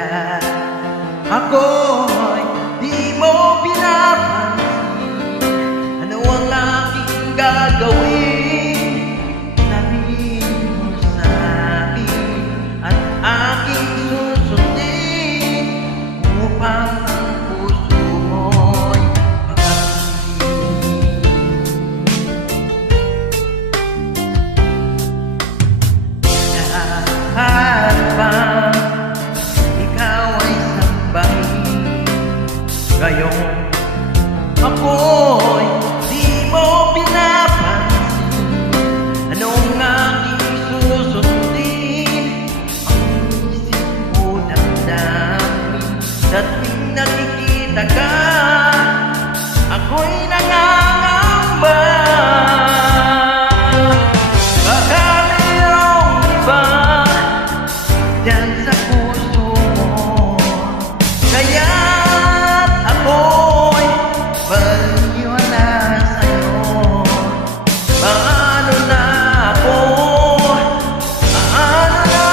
Kaya ako'y di mo pinapansin. Ano ang aking gagawin? Sabihin mo sa'kin at aking susundin upang ang puso mo'y makapigil. Lahat bang ikaw ay sambahin? Ngayong ako'y di mo pinapansin. Anong aking susundin? Ang isip mo damdamin. Sa tuwing nakikita ka, ako'y nangangamba. Baka mayroong iba dyan sa puso mo, kaya't ako'y baliwala sa'yo. Paano na ako? Paano na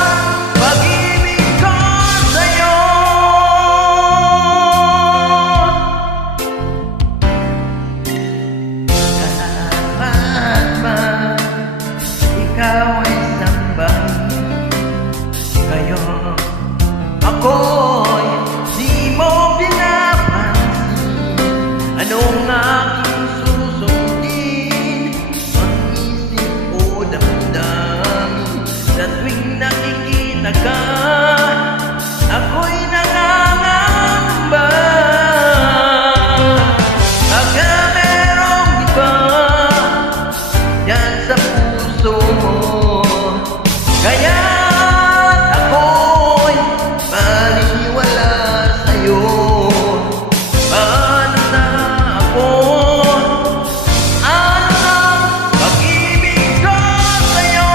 pag-ibig ko sa'yo? Dapat ba ikaw ay sambahin? Ngayon ako'y di mo pinapansin. Anong aking susundin? Ang isip o damdamin. Sa tuwing nakikita ka, ako'y nangangamba. Baka merong iba yan sa puso mo, kaya't ako'y baliwala sa'yo. Paano na ako? Ano ang pag-ibig ko sa'yo?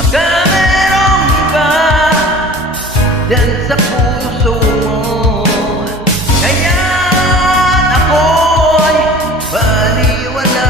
Baka merong iba dyan sa puso mo, kaya't ako'y baliwala